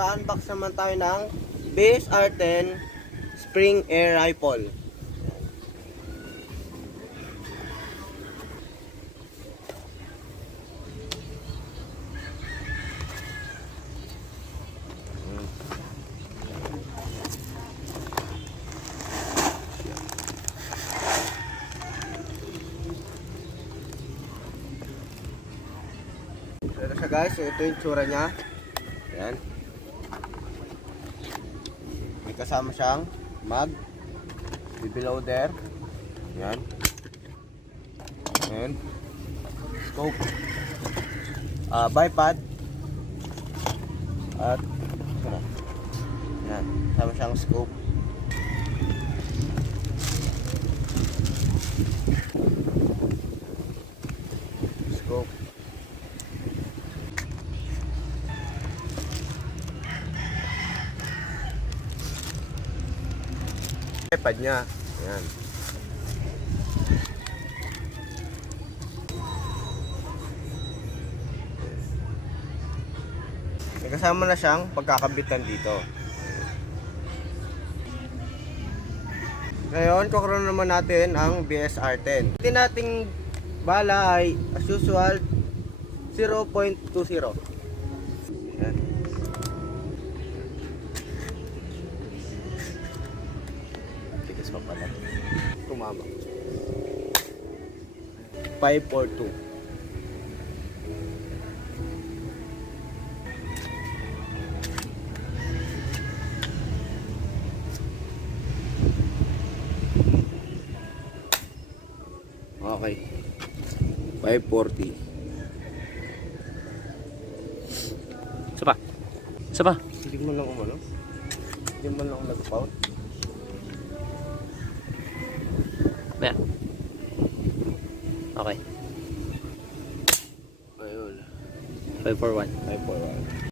mag-unbox naman tayo ng VSR10 Spring Air Rifle. Ito siya guys, ito yung tsura niya. Ayan. May kasama siyang mag, BB loader. Ayan. Ayan. Scope. Bipod. At ito na. Ayan. Kasama siyang scope. Scope. Bipod niya. Ayan. May kasama na siyang pagkakabitan dito. Ngayon, kukunin naman natin ang VSR10. Ito nating bala ay as usual 0.20. Ayan. Tigas pa pala. Tumama. 542. Okay. 540. Isa pa. Isa pa. Hindi mo lang umano. Hindi mo lang nag-pout. Ayan. Okay. Ayun. 541. 541.